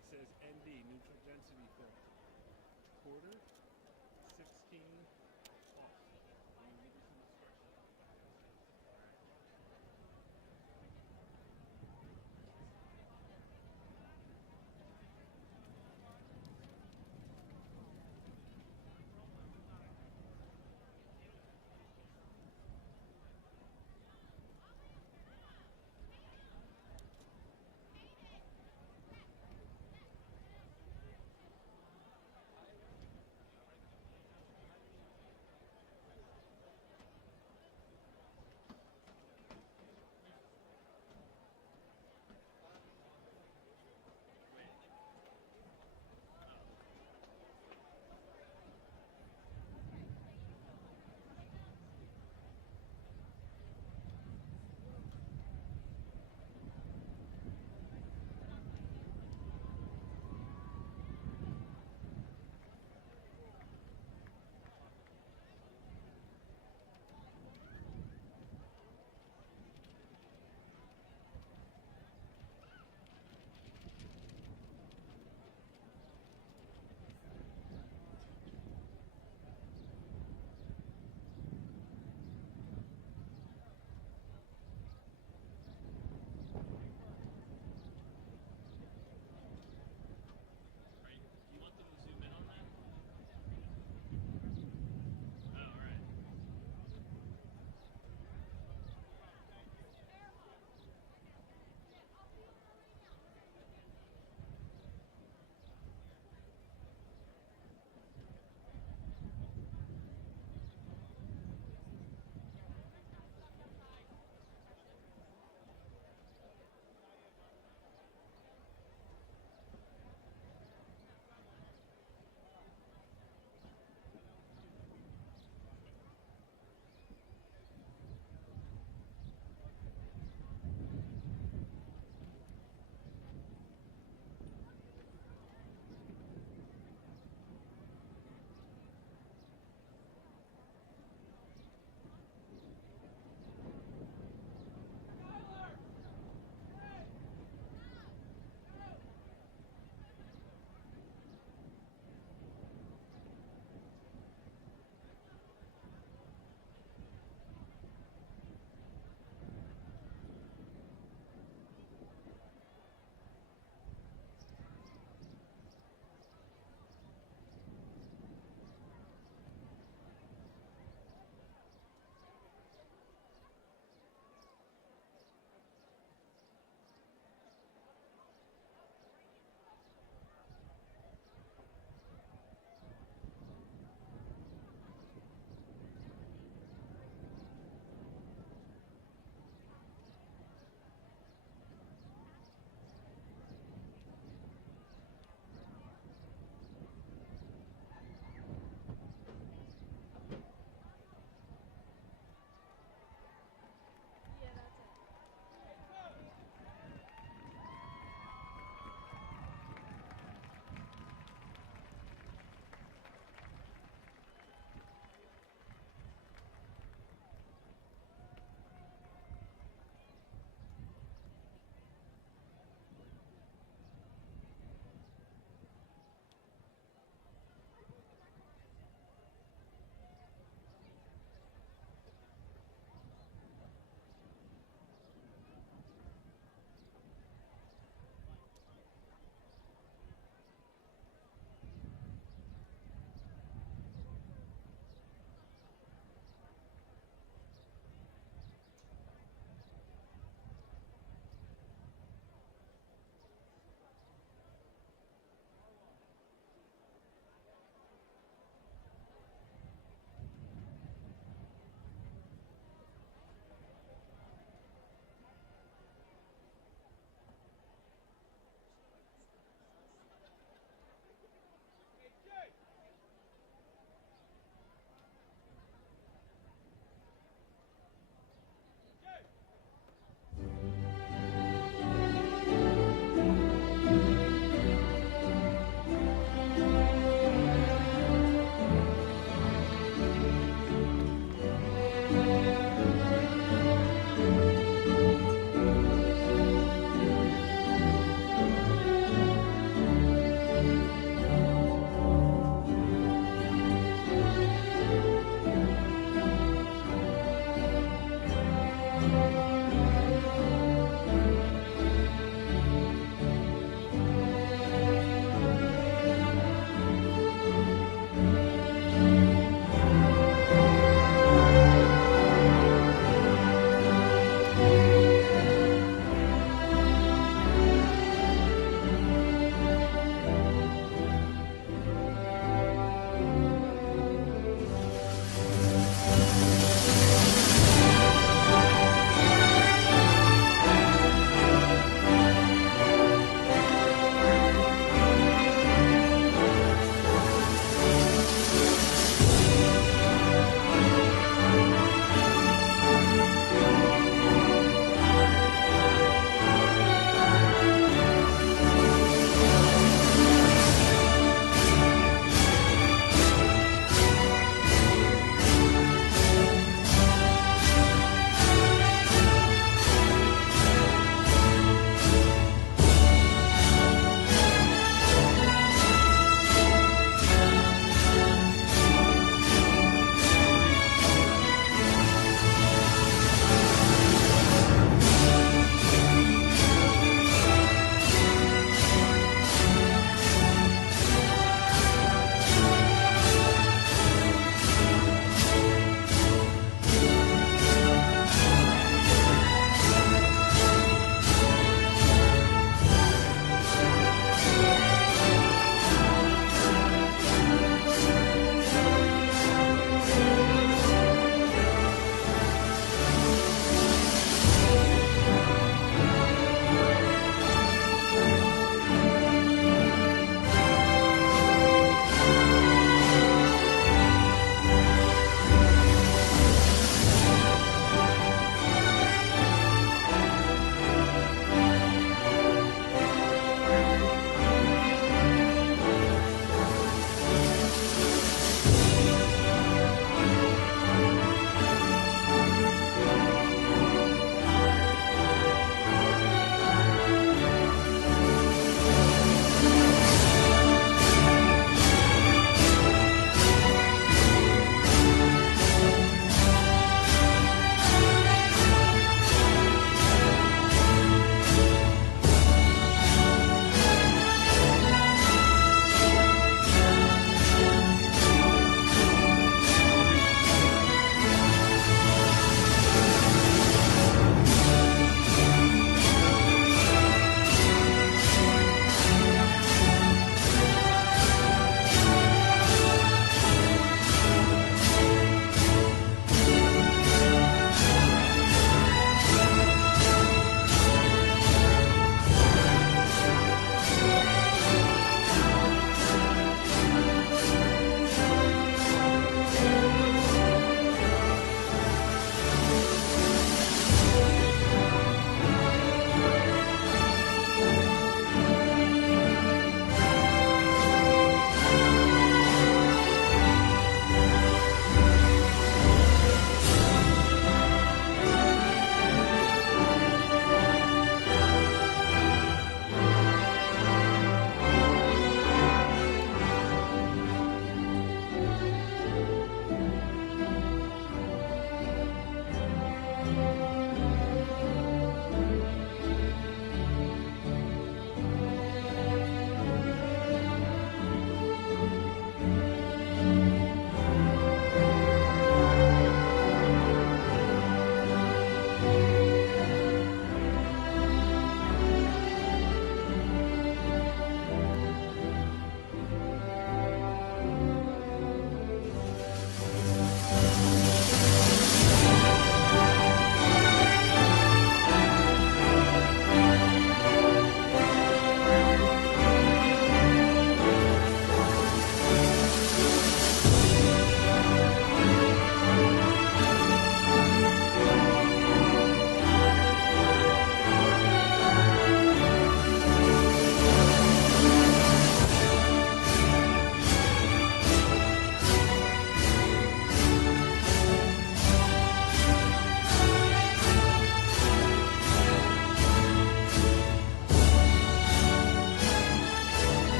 It says ND, neutral density filter. Quarter, 16 off. I'm going to give you some instructions.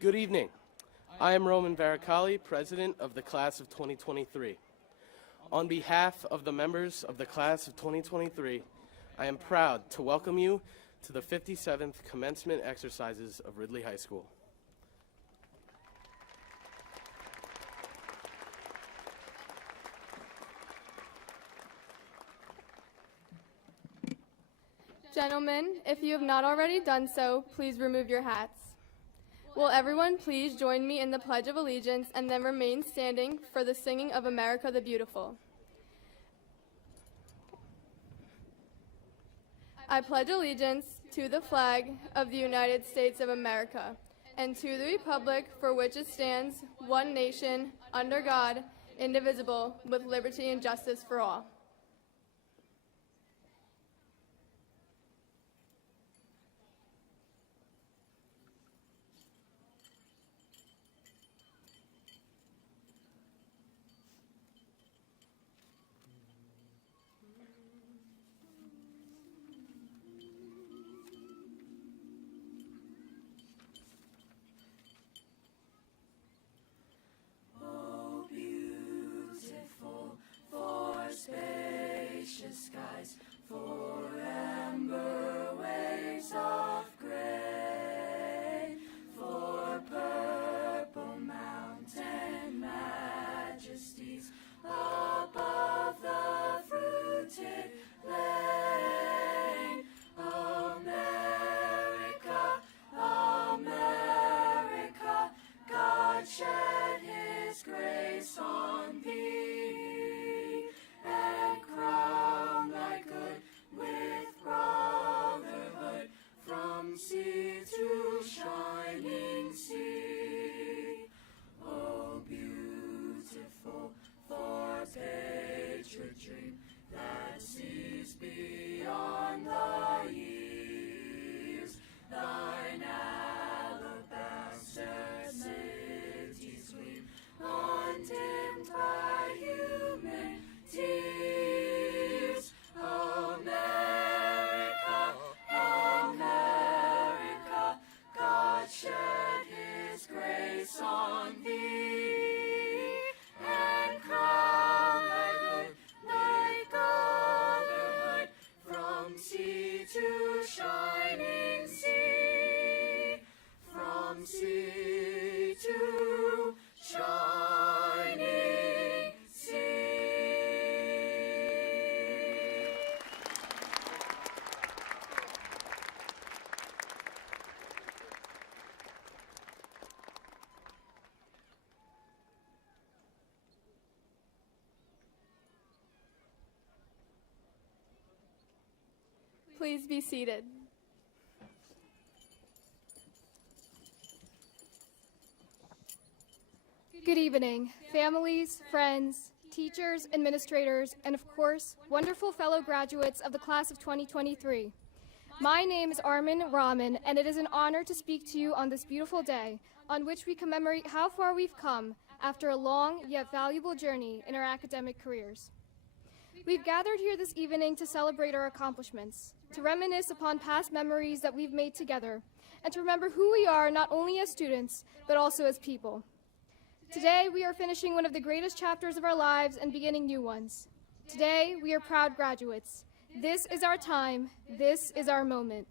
Good evening. I am Roman Varicali, President of the Class of 2023. On behalf of the members of the Class of 2023, I am proud to welcome you to the 57th Commencement Exercises of Ridley High School. Gentlemen, if you have not already done so, please remove your hats. Will everyone please join me in the Pledge of Allegiance and then remain standing for the singing of America the Beautiful. I pledge allegiance to the flag of the United States of America and to the republic for which it stands, one nation, under God, indivisible, with liberty and justice for all. Skies for amber waves of gray, for purple mountain majesties above the fruited plain. America, America, God shed his grace on thee, and crown thy good with brotherhood from sea to shining sea. Oh, beautiful for patriot dream that sees beyond the years, thine alabaster cities gleam, undimmed by human tears. America, America, God shed his grace on thee, and crown thy good like brotherhood from sea to shining sea, from sea to shining sea. Please be seated. Good evening, families, friends, teachers, administrators, and of course, wonderful fellow graduates of the class of 2023. My name is Armin Rahman, and it is an honor to speak to you on this beautiful day on which we commemorate how far we've come after a long yet valuable journey in our academic careers. We've gathered here this evening to celebrate our accomplishments, to reminisce upon past memories that we've made together, and to remember who we are not only as students, but also as people. Today, we are finishing one of the greatest chapters of our lives and beginning new ones. Today, we are proud graduates. This is our time. This is our moment.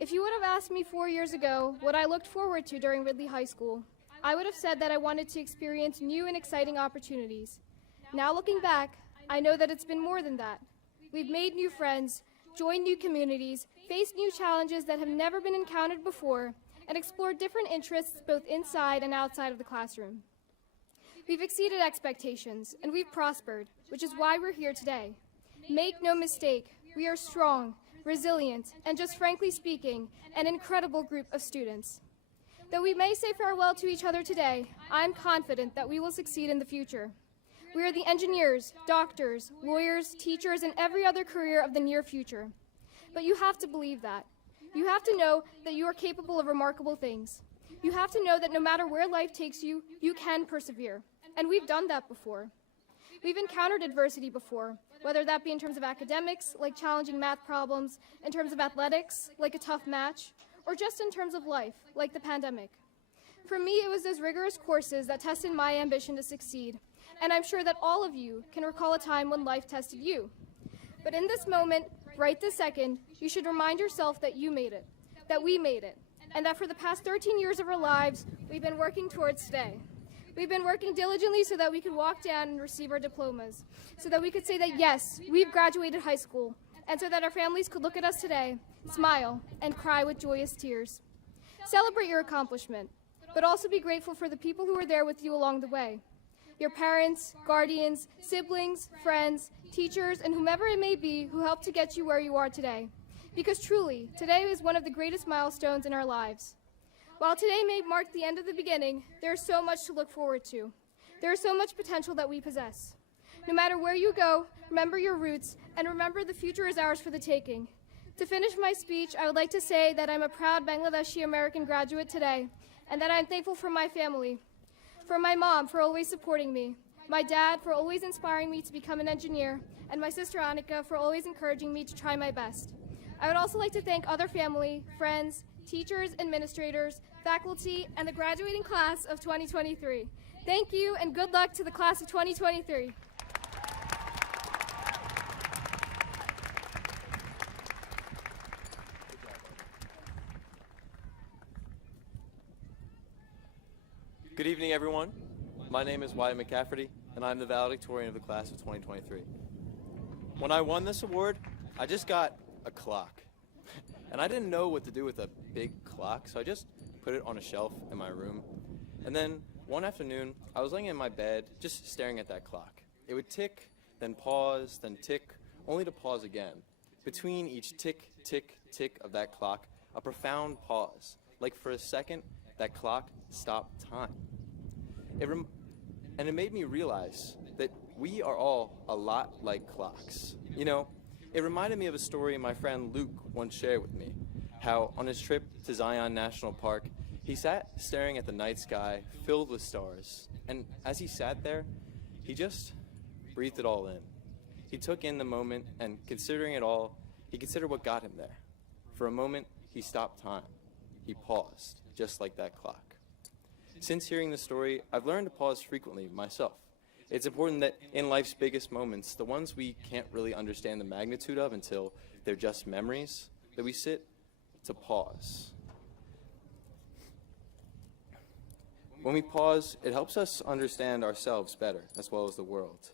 If you would have asked me 4 years ago what I looked forward to during Ridley High School, I would have said that I wanted to experience new and exciting opportunities. Now looking back, I know that it's been more than that. We've made new friends, joined new communities, faced new challenges that have never been encountered before, and explored different interests both inside and outside of the classroom. We've exceeded expectations, and we've prospered, which is why we're here today. Make no mistake, we are strong, resilient, and just frankly speaking, an incredible group of students. Though we may say farewell to each other today, I'm confident that we will succeed in the future. We are the engineers, doctors, lawyers, teachers, and every other career of the near future. But you have to believe that. You have to know that you are capable of remarkable things. You have to know that no matter where life takes you, you can persevere. And we've done that before. We've encountered adversity before, whether that be in terms of academics, like challenging math problems, in terms of athletics, like a tough match, or just in terms of life, like the pandemic. For me, it was those rigorous courses that tested my ambition to succeed, and I'm sure that all of you can recall a time when life tested you. But in this moment, right this second, you should remind yourself that you made it, that we made it, and that for the past 13 years of our lives, we've been working towards today. We've been working diligently so that we could walk down and receive our diplomas, so that we could say that yes, we've graduated high school, and so that our families could look at us today, smile, and cry with joyous tears. Celebrate your accomplishment, but also be grateful for the people who were there with you along the way. Your parents, guardians, siblings, friends, teachers, and whomever it may be who helped to get you where you are today. Because truly, today is one of the greatest milestones in our lives. While today may mark the end of the beginning, there is so much to look forward to. There is so much potential that we possess. No matter where you go, remember your roots, and remember the future is ours for the taking. To finish my speech, I would like to say that I'm a proud Bangladeshi American graduate today, and that I'm thankful for my family, for my mom for always supporting me, my dad for always inspiring me to become an engineer, and my sister Annika for always encouraging me to try my best. I would also like to thank other family, friends, teachers, administrators, faculty, and the graduating class of 2023. Thank you, and good luck to the class of 2023. Good evening, everyone. My name is Wyatt McCafferty, and I'm the valedictorian of the class of 2023. When I won this award, I just got a clock. And I didn't know what to do with a big clock, so I just put it on a shelf in my room. And then one afternoon, I was laying in my bed, just staring at that clock. It would tick, then pause, then tick, only to pause again. Between each tick, tick, tick of that clock, a profound pause. Like for a second, that clock stopped time. And it made me realize that we are all a lot like clocks. You know, it reminded me of a story my friend Luke once shared with me, how on his trip to Zion National Park, he sat staring at the night sky filled with stars. And as he sat there, he just breathed it all in. He took in the moment, and considering it all, he considered what got him there. For a moment, he stopped time. He paused, just like that clock. Since hearing the story, I've learned to pause frequently myself. It's important that in life's biggest moments, the ones we can't really understand the magnitude of until they're just memories, that we sit to pause. When we pause, it helps us understand ourselves better, as well as the world.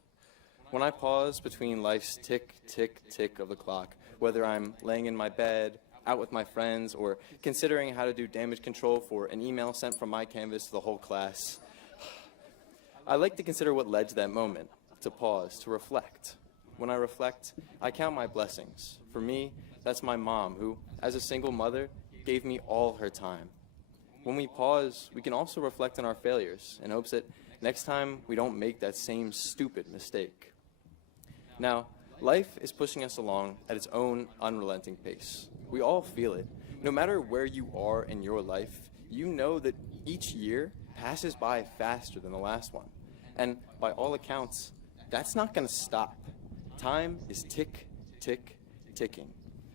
When I pause between life's tick, tick, tick of the clock, whether I'm laying in my bed, out with my friends, or considering how to do damage control for an email sent from my Canvas to the whole class, I like to consider what led to that moment, to pause, to reflect. When I reflect, I count my blessings. For me, that's my mom, who, as a single mother, gave me all her time. When we pause, we can also reflect on our failures in hopes that next time we don't make that same stupid mistake. Now, life is pushing us along at its own unrelenting pace. We all feel it. No matter where you are in your life, you know that each year passes by faster than the last one. And by all accounts, that's not going to stop. Time is tick, tick, ticking,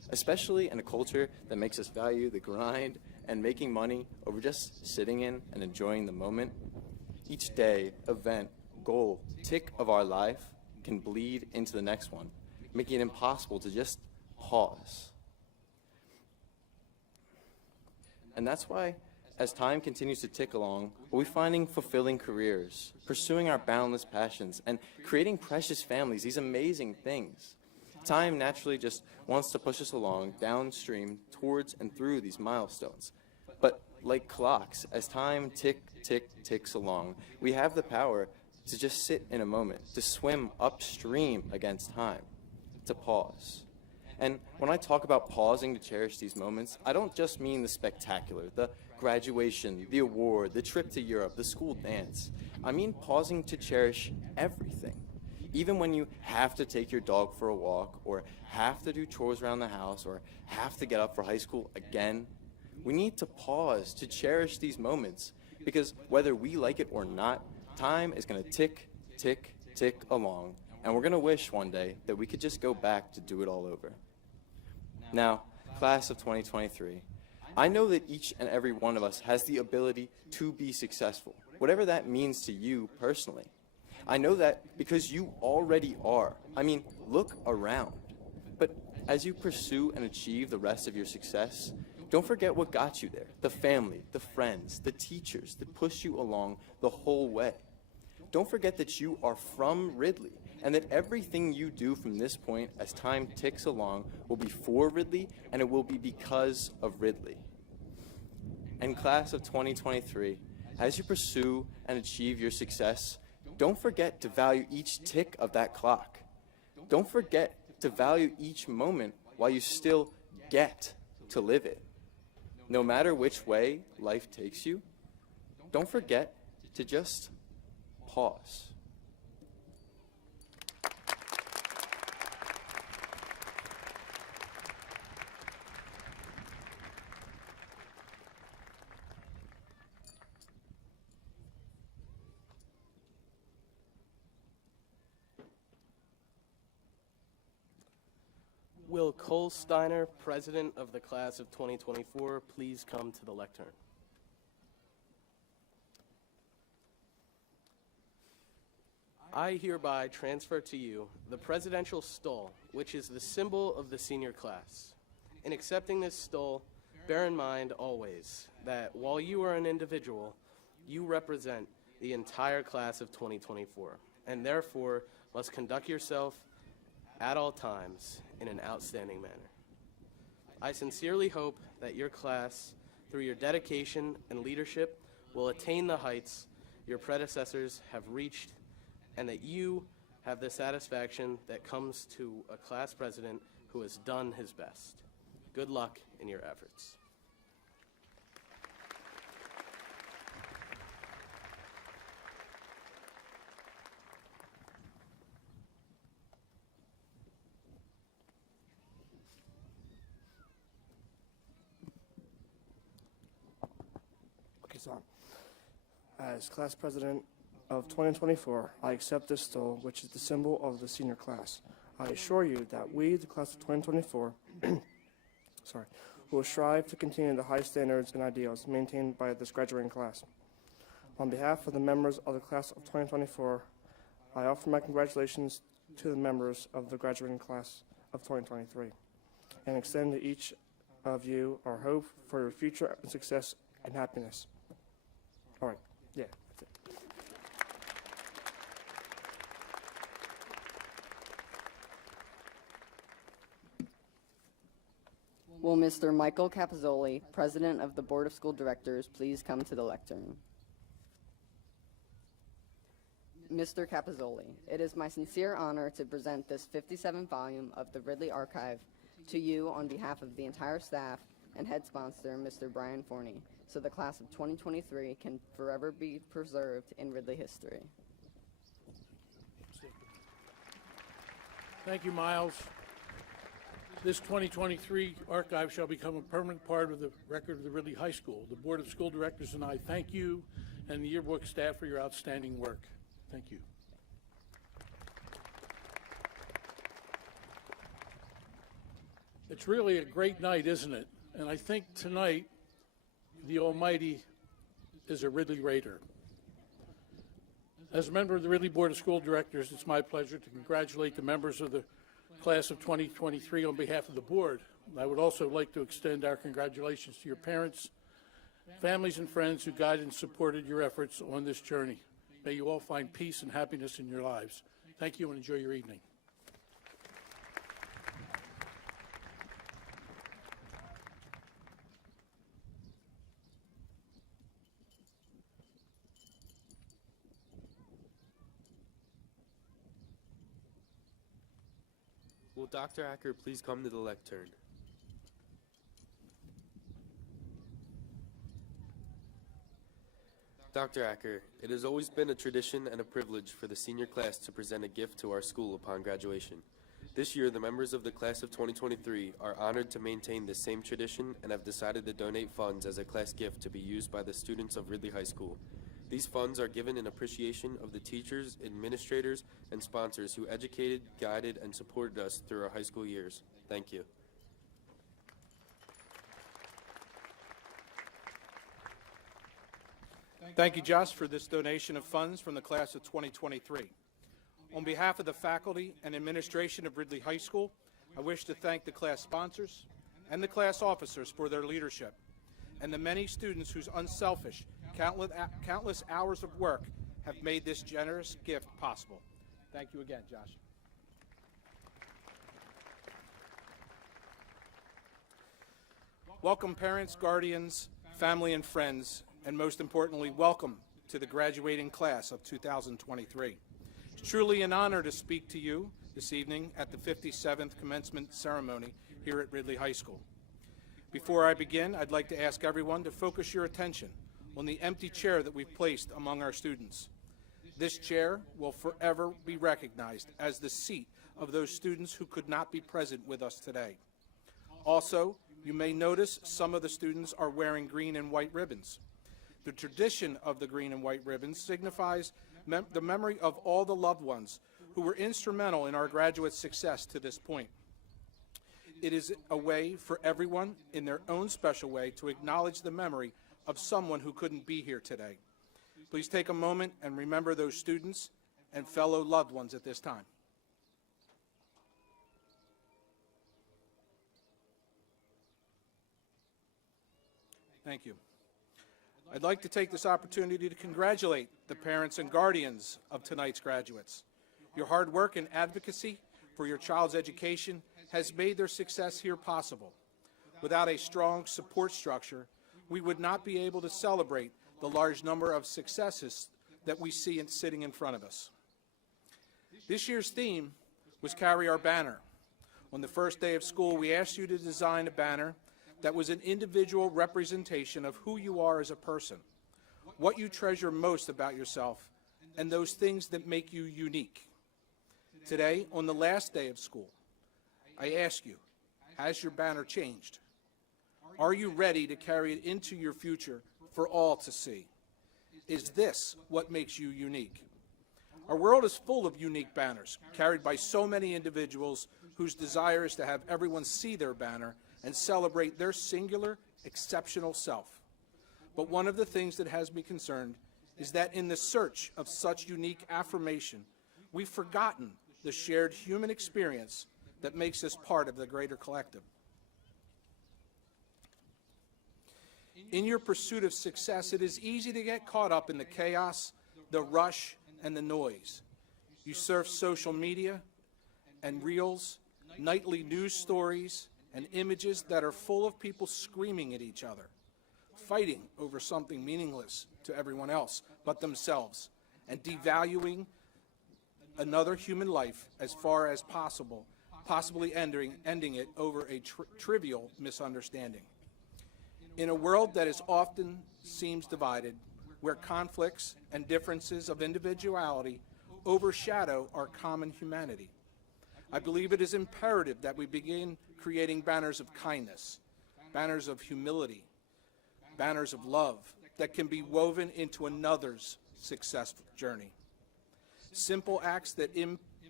especially in a culture that makes us value the grind and making money over just sitting in and enjoying the moment. Each day, event, goal, tick of our life can bleed into the next one, making it impossible to just pause. And that's why, as time continues to tick along, we'll be finding fulfilling careers, pursuing our boundless passions, and creating precious families, these amazing things. Time naturally just wants to push us along downstream towards and through these milestones. But like clocks, as time tick, tick, ticks along, we have the power to just sit in a moment, to swim upstream against time, to pause. And when I talk about pausing to cherish these moments, I don't just mean the spectacular, the graduation, the award, the trip to Europe, the school dance. I mean pausing to cherish everything. Even when you have to take your dog for a walk, or have to do chores around the house, or have to get up for high school again, we need to pause to cherish these moments, because whether we like it or not, time is going to tick, tick, tick along, and we're going to wish one day that we could just go back to do it all over. Now, class of 2023, I know that each and every one of us has the ability to be successful, whatever that means to you personally. I know that because you already are. I mean, look around. But as you pursue and achieve the rest of your success, don't forget what got you there. The family, the friends, the teachers that pushed you along the whole way. Don't forget that you are from Ridley, and that everything you do from this point as time ticks along will be for Ridley, and it will be because of Ridley. And class of 2023, as you pursue and achieve your success, don't forget to value each tick of that clock. Don't forget to value each moment while you still get to live it. No matter which way life takes you, don't forget to just pause. Will Cole Steiner, President of the Class of 2024, please come to the lectern? I hereby transfer to you the presidential stole, which is the symbol of the senior class. In accepting this stole, bear in mind always that while you are an individual, you represent the entire class of 2024, and therefore must conduct yourself at all times in an outstanding manner. I sincerely hope that your class, through your dedication and leadership, will attain the heights your predecessors have reached, and that you have the satisfaction that comes to a class president who has done his best. Good luck in your efforts. As class president of 2024, I accept this stole, which is the symbol of the senior class. I assure you that we, the class of 2024, will strive to continue the high standards and ideals maintained by this graduating class. On behalf of the members of the class of 2024, I offer my congratulations to the members of the graduating class of 2023 and extend to each of you our hope for your future success and happiness. All right, yeah, that's it. Will Mr. Michael Capozzoli, President of the Board of School Directors, please come to the lectern? Mr. Capozzoli, it is my sincere honor to present this 57th volume of the Ridley Archive to you on behalf of the entire staff and head sponsor, Mr. Brian Forney, so the class of 2023 can forever be preserved in Ridley history. Thank you, Miles. This 2023 archive shall become a permanent part of the record of the Ridley High School. The Board of School Directors and I thank you and the yearbook staff for your outstanding work. Thank you. It's really a great night, isn't it? And I think tonight, the Almighty is a Ridley Raider. As a member of the Ridley Board of School Directors, it's my pleasure to congratulate the members of the class of 2023 on behalf of the board. I would also like to extend our congratulations to your parents, families, and friends who guided and supported your efforts on this journey. May you all find peace and happiness in your lives. Thank you and enjoy your evening. Will Dr. Acker please come to the lectern? Dr. Acker, it has always been a tradition and a privilege for the senior class to present a gift to our school upon graduation. This year, the members of the class of 2023 are honored to maintain this same tradition and have decided to donate funds as a class gift to be used by the students of Ridley High School. These funds are given in appreciation of the teachers, administrators, and sponsors who educated, guided, and supported us through our high school years. Thank you. Thank you, Josh, for this donation of funds from the class of 2023. On behalf of the faculty and administration of Ridley High School, I wish to thank the class sponsors and the class officers for their leadership, and the many students whose unselfish, countless hours of work have made this generous gift possible. Thank you again, Josh. Welcome parents, guardians, family, and friends, and most importantly, welcome to the graduating class of 2023. It's truly an honor to speak to you this evening at the 57th commencement ceremony here at Ridley High School. Before I begin, I'd like to ask everyone to focus your attention on the empty chair that we've placed among our students. This chair will forever be recognized as the seat of those students who could not be present with us today. Also, you may notice some of the students are wearing green and white ribbons. The tradition of the green and white ribbons signifies the memory of all the loved ones who were instrumental in our graduates' success to this point. It is a way for everyone, in their own special way, to acknowledge the memory of someone who couldn't be here today. Please take a moment and remember those students and fellow loved ones at this time. Thank you. I'd like to take this opportunity to congratulate the parents and guardians of tonight's graduates. Your hard work and advocacy for your child's education has made their success here possible. Without a strong support structure, we would not be able to celebrate the large number of successes that we see sitting in front of us. This year's theme was Carry Our Banner. On the first day of school, we asked you to design a banner that was an individual representation of who you are as a person, what you treasure most about yourself, and those things that make you unique. Today, on the last day of school, I ask you, has your banner changed? Are you ready to carry it into your future for all to see? Is this what makes you unique? Our world is full of unique banners, carried by so many individuals whose desire is to have everyone see their banner and celebrate their singular, exceptional self. But one of the things that has me concerned is that in the search of such unique affirmation, we've forgotten the shared human experience that makes us part of the greater collective. In your pursuit of success, it is easy to get caught up in the chaos, the rush, and the noise. You surf social media and reels, nightly news stories, and images that are full of people screaming at each other, fighting over something meaningless to everyone else but themselves, and devaluing another human life as far as possible, possibly ending it over a trivial misunderstanding. In a world that is often seems divided, where conflicts and differences of individuality overshadow our common humanity, I believe it is imperative that we begin creating banners of kindness, banners of humility, banners of love that can be woven into another's successful journey. Simple acts that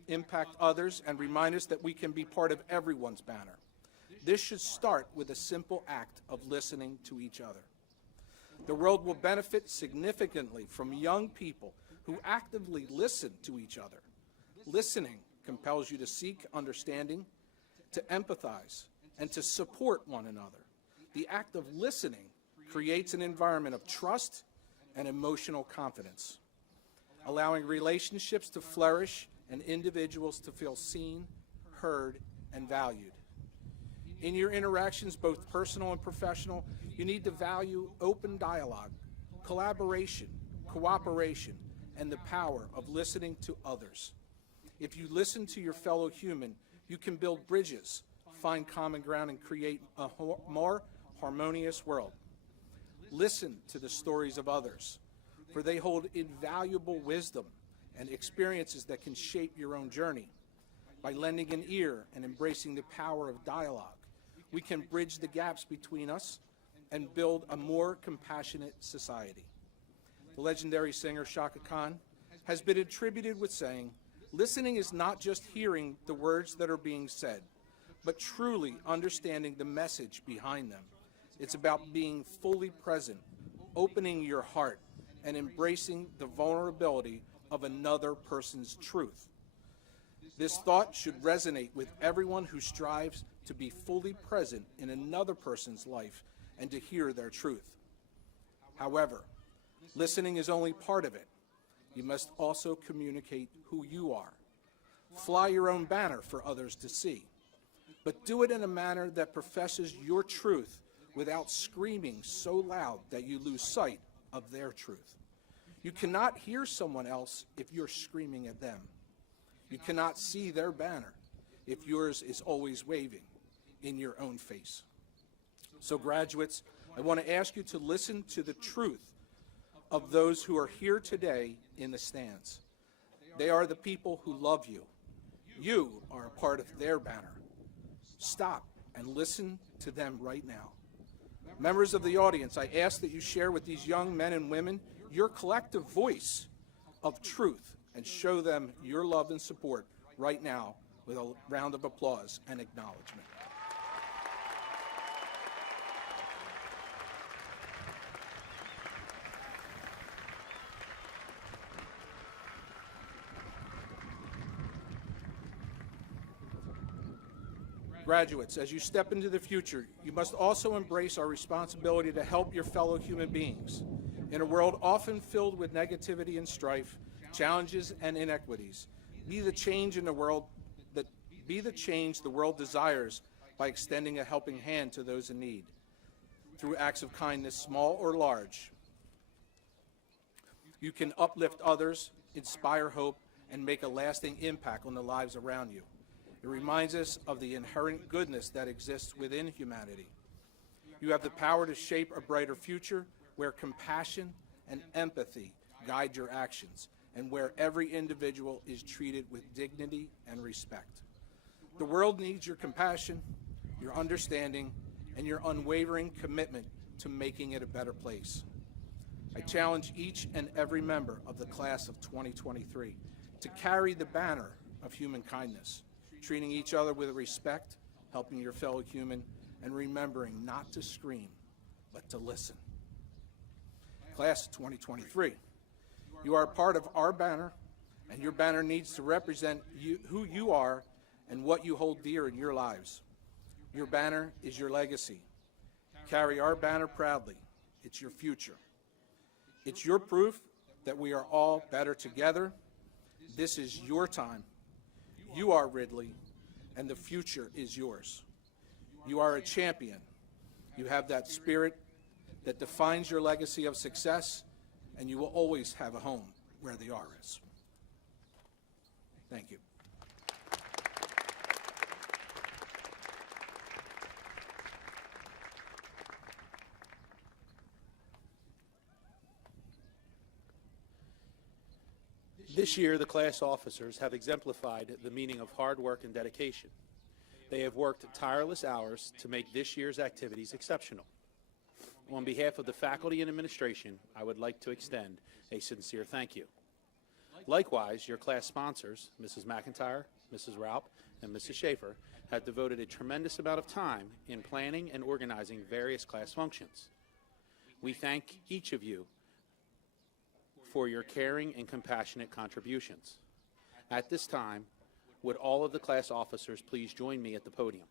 impact others and remind us that we can be part of everyone's banner. This should start with a simple act of listening to each other. The world will benefit significantly from young people who actively listen to each other. Listening compels you to seek understanding, to empathize, and to support one another. The act of listening creates an environment of trust and emotional confidence, allowing relationships to flourish and individuals to feel seen, heard, and valued. In your interactions, both personal and professional, you need to value open dialogue, collaboration, cooperation, and the power of listening to others. If you listen to your fellow human, you can build bridges, find common ground, and create a more harmonious world. Listen to the stories of others, for they hold invaluable wisdom and experiences that can shape your own journey. By lending an ear and embracing the power of dialogue, we can bridge the gaps between us and build a more compassionate society. The legendary singer Shaka Khan has been attributed with saying, "Listening is not just hearing the words that are being said, but truly understanding the message behind them. It's about being fully present, opening your heart, and embracing the vulnerability of another person's truth. This thought should resonate with everyone who strives to be fully present in another person's life and to hear their truth. However, listening is only part of it. You must also communicate who you are. Fly your own banner for others to see, but do it in a manner that professes your truth without screaming so loud that you lose sight of their truth. You cannot hear someone else if you're screaming at them. You cannot see their banner if yours is always waving in your own face. So graduates, I want to ask you to listen to the truth of those who are here today in the stands. They are the people who love you. You are a part of their banner. Stop and listen to them right now. Members of the audience, I ask that you share with these young men and women your collective voice of truth and show them your love and support right now with a round of applause and acknowledgement. Graduates, as you step into the future, you must also embrace our responsibility to help your fellow human beings. In a world often filled with negativity and strife, challenges and inequities, be the change the world desires by extending a helping hand to those in need through acts of kindness, small or large. You can uplift others, inspire hope, and make a lasting impact on the lives around you. It reminds us of the inherent goodness that exists within humanity. You have the power to shape a brighter future where compassion and empathy guide your actions and where every individual is treated with dignity and respect. The world needs your compassion, your understanding, and your unwavering commitment to making it a better place. I challenge each and every member of the class of 2023 to carry the banner of human kindness, treating each other with respect, helping your fellow human, and remembering not to scream, but to listen. Class of 2023, you are a part of our banner, and your banner needs to represent who you are and what you hold dear in your lives. Your banner is your legacy. Carry our banner proudly. It's your future. It's your proof that we are all better together. This is your time. You are Ridley, and the future is yours. You are a champion. You have that spirit that defines your legacy of success, and you will always have a home where the R is. Thank you. This year, the class officers have exemplified the meaning of hard work and dedication. They have worked tireless hours to make this year's activities exceptional. On behalf of the faculty and administration, I would like to extend a sincere thank you. Likewise, your class sponsors, Mrs. McIntyre, Mrs. Raup, and Mrs. Schaefer, have devoted a tremendous amount of time in planning and organizing various class functions. We thank each of you for your caring and compassionate contributions. At this time, would all of the class officers please join me at the podium?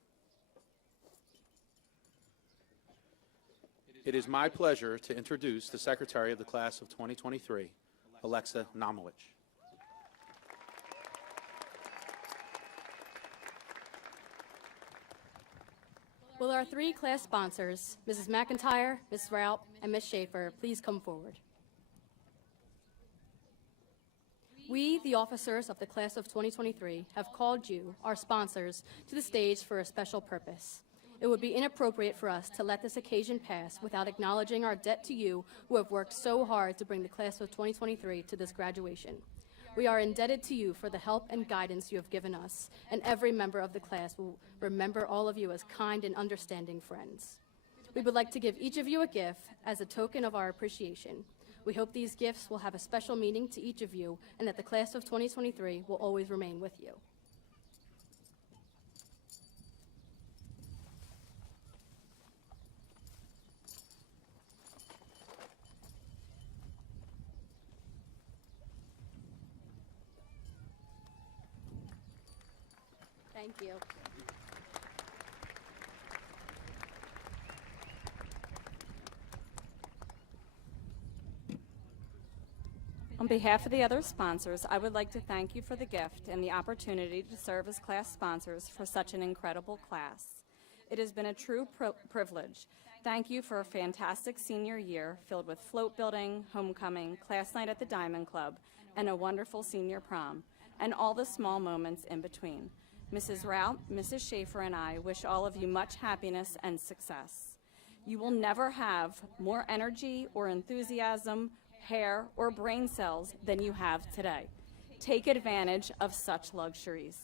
It is my pleasure to introduce the Secretary of the Class of 2023, Alexa Nomowich. Will our three class sponsors, Mrs. McIntyre, Ms. Raup, and Ms. Schaefer, please come forward? We, the officers of the Class of 2023, have called you, our sponsors, to the stage for a special purpose. It would be inappropriate for us to let this occasion pass without acknowledging our debt to you who have worked so hard to bring the Class of 2023 to this graduation. We are indebted to you for the help and guidance you have given us, and every member of the class will remember all of you as kind and understanding friends. We would like to give each of you a gift as a token of our appreciation. We hope these gifts will have a special meaning to each of you and that the Class of 2023 will always remain with you. Thank you. On behalf of the other sponsors, I would like to thank you for the gift and the opportunity to serve as class sponsors for such an incredible class. It has been a true privilege. Thank you for a fantastic senior year filled with float building, homecoming, class night at the Diamond Club, and a wonderful senior prom, and all the small moments in between. Mrs. Rout, Mrs. Schaefer, and I wish all of you much happiness and success. You will never have more energy or enthusiasm, hair, or brain cells than you have today. Take advantage of such luxuries.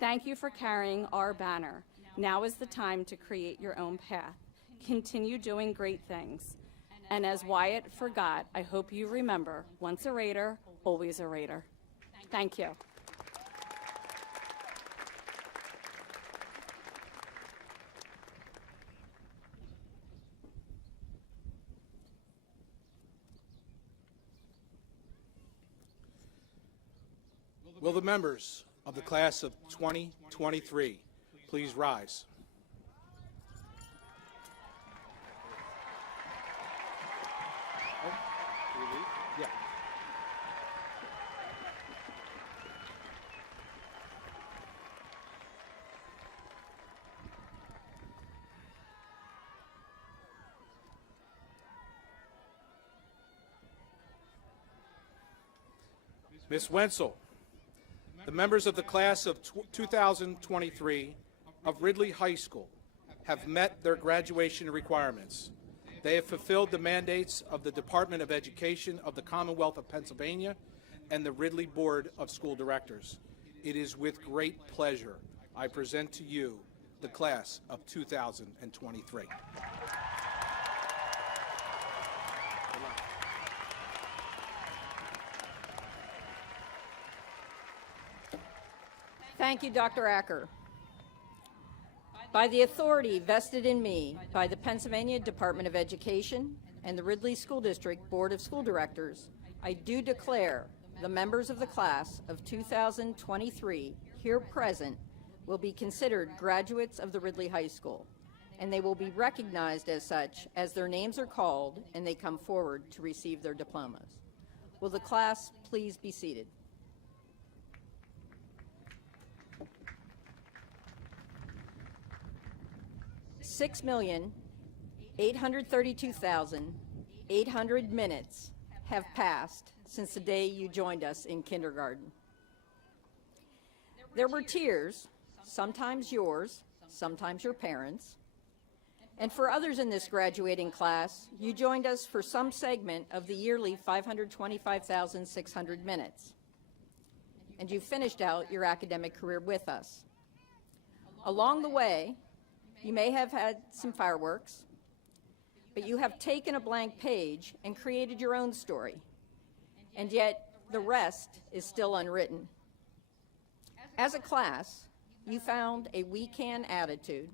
Thank you for carrying our banner. Now is the time to create your own path. Continue doing great things. And as Wyatt forgot, I hope you remember, once a Raider, always a Raider. Thank you. Will the members of the class of 2023 please rise? Yeah. Ms. Wenzel, the members of the class of 2023 of Ridley High School have met their graduation requirements. They have fulfilled the mandates of the Department of Education of the Commonwealth of Pennsylvania and the Ridley Board of School Directors. It is with great pleasure I present to you the class of 2023. Thank you, Dr. Acker. By the authority vested in me by the Pennsylvania Department of Education and the Ridley School District Board of School Directors, I do declare the members of the class of 2023 here present will be considered graduates of the Ridley High School, and they will be recognized as such as their names are called and they come forward to receive their diplomas. Will the class please be seated? $6,832,800 minutes have passed since the day you joined us in kindergarten. There were tears, sometimes yours, sometimes your parents, and for others in this graduating class, you joined us for some segment of the yearly 525,600 minutes, and you finished out your academic career with us. Along the way, you may have had some fireworks, but you have taken a blank page and created your own story, and yet the rest is still unwritten. As a class, you found a we can attitude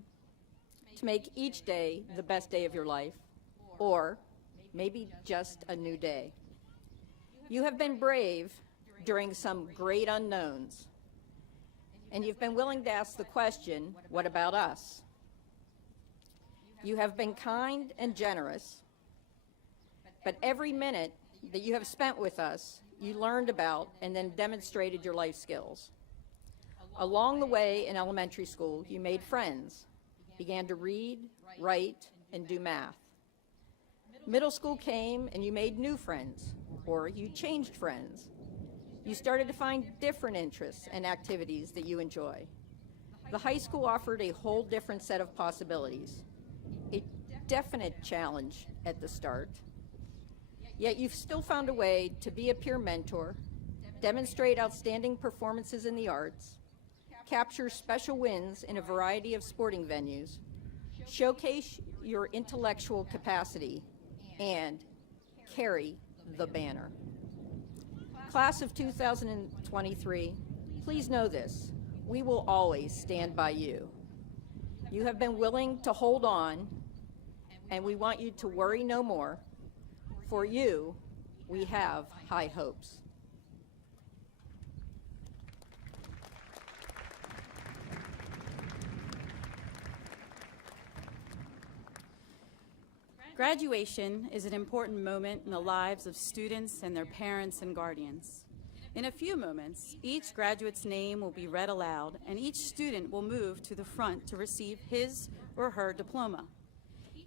to make each day the best day of your life, or maybe just a new day. You have been brave during some great unknowns, and you've been willing to ask the question, what about us? You have been kind and generous, but every minute that you have spent with us, you learned about and then demonstrated your life skills. Along the way in elementary school, you made friends, began to read, write, and do math. Middle school came and you made new friends, or you changed friends. You started to find different interests and activities that you enjoy. The high school offered a whole different set of possibilities. A definite challenge at the start, yet you've still found a way to be a peer mentor, demonstrate outstanding performances in the arts, capture special wins in a variety of sporting venues, showcase your intellectual capacity, and carry the banner. Class of 2023, please know this, we will always stand by you. You have been willing to hold on, and we want you to worry no more. For you, we have high hopes. Graduation is an important moment in the lives of students and their parents and guardians. In a few moments, each graduate's name will be read aloud, and each student will move to the front to receive his or her diploma.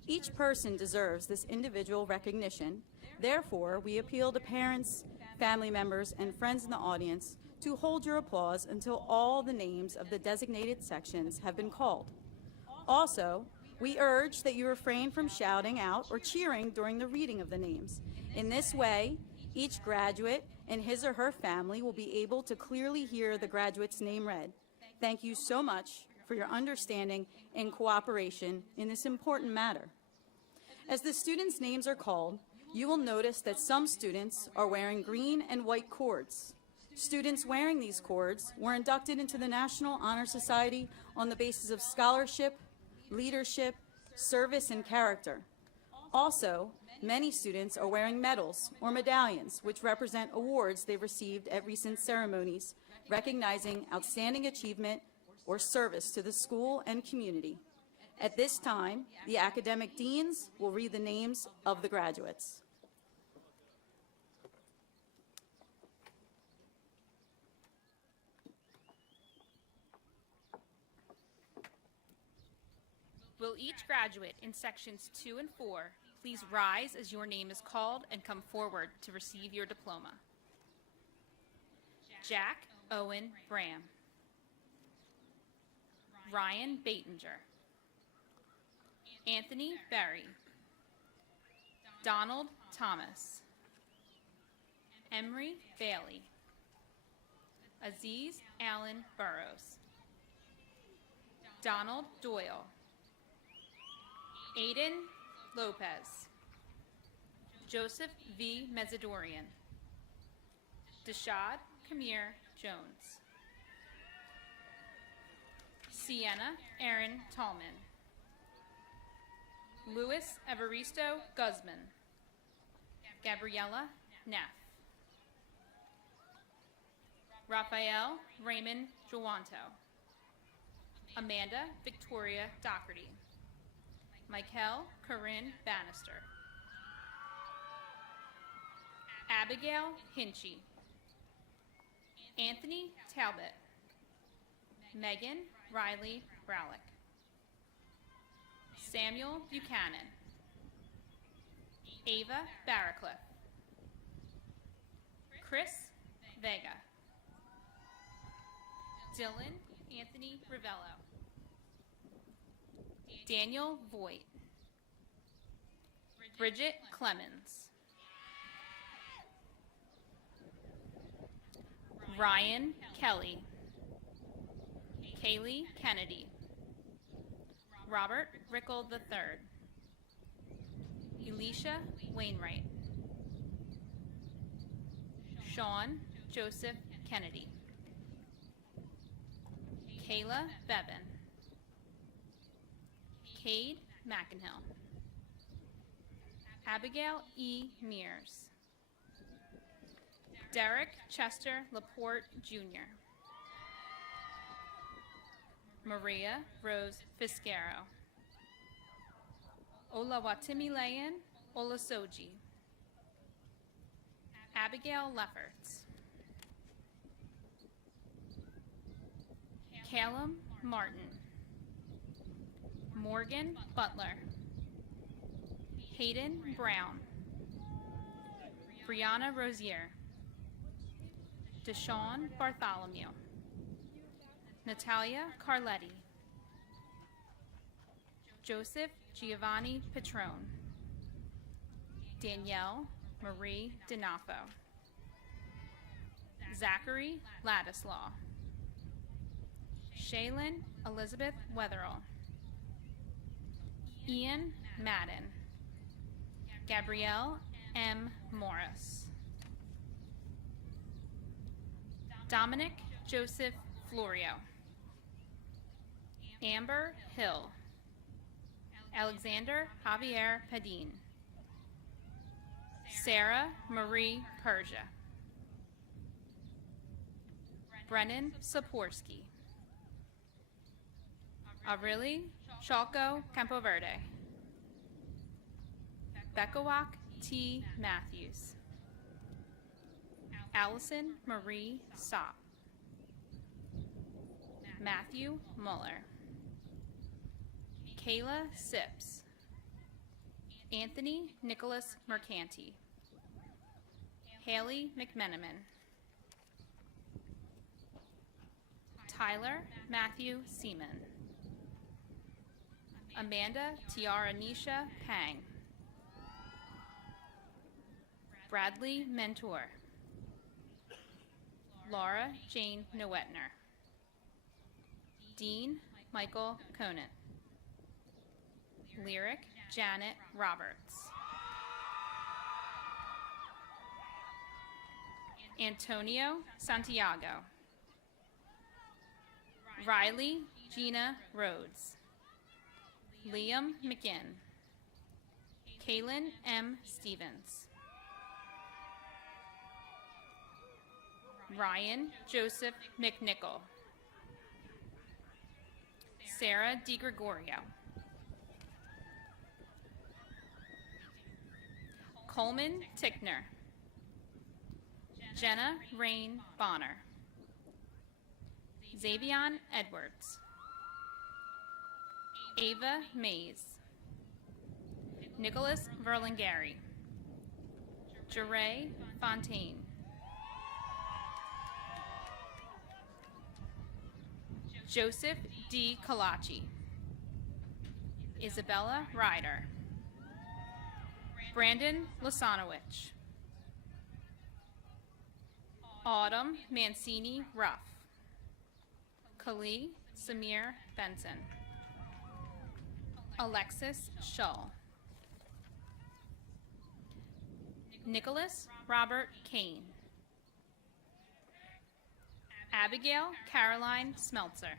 Each person deserves this individual recognition. Therefore, we appeal to parents, family members, and friends in the audience to hold your applause until all the names of the designated sections have been called. Also, we urge that you refrain from shouting out or cheering during the reading of the names. In this way, each graduate and his or her family will be able to clearly hear the graduate's name read. Thank you so much for your understanding and cooperation in this important matter. As the students' names are called, you will notice that some students are wearing green and white cords. Students wearing these cords were inducted into the National Honor Society on the basis of scholarship, leadership, service, and character. Also, many students are wearing medals or medallions, which represent awards they received at recent ceremonies, recognizing outstanding achievement or service to the school and community. At this time, the academic deans will read the names of the graduates. Will each graduate in sections 2 and 4 please rise as your name is called and come forward to receive your diploma? Jack Owen Bram. Ryan Batinger. Anthony Berry. Donald Thomas. Emery Bailey. Aziz Allen Burrows. Donald Doyle. Aiden Lopez. Joseph V. Mesidorian. Deshad Kamir Jones. Sienna Aaron Tallman. Louis Evaristo Guzman. Gabriella Neff. Raphael Raymond Jawanto. Amanda Victoria Doherty. Michael Corinne Bannister. Abigail Hinchy. Anthony Talbot. Megan Riley Browlick. Samuel Buchanan. Ava Barracliff. Chris Vega. Dylan Anthony Rivello. Daniel Voigt. Bridget Clemens. Ryan Kelly. Kaylee Kennedy. Robert Rickle III. Elisha Wainwright. Sean Joseph Kennedy. Kayla Bevan. Cade McInhill. Abigail E. Mears. Derek Chester Laporte, Jr. Maria Rose Fiscaro. Olawatimileyan Olasoji. Abigail Lefferts. Callum Martin. Morgan Butler. Hayden Brown. Brianna Rosier. Deshawn Bartholomew. Natalia Carletti. Joseph Giovanni Petrone. Danielle Marie Denafo. Zachary Ladislaw. Shaylin Elizabeth Wetherell. Ian Madden. Gabrielle M. Morris. Dominic Joseph Florio. Amber Hill. Alexander Javier Padin. Sarah Marie Persia. Brennan Saporsky. Avrili Chalco Campoverde. Bekawak T. Matthews. Allison Marie Sopp. Matthew Muller. Kayla Sips. Anthony Nicholas Mercanti. Haley McMenamin. Tyler Matthew Seaman. Amanda Tiara Nisha Pang. Bradley Mentor. Laura Jane Nowetner. Dean Michael Conant. Lyric Janet Roberts. Antonio Santiago. Riley Gina Rhodes. Liam McGinn. Kaylin M. Stevens. Ryan Joseph McNichol. Sarah DiGregorio. Coleman Tickner. Jenna Rain Bonner. Xavion Edwards. Ava Mays. Nicholas Verlingari. Jeray Fontaine. Joseph D. Kalachi. Isabella Ryder. Brandon Lasanowicz. Autumn Mancini Ruff. Kali Samir Benson. Alexis Shull. Nicholas Robert Kane. Abigail Caroline Smeltzer.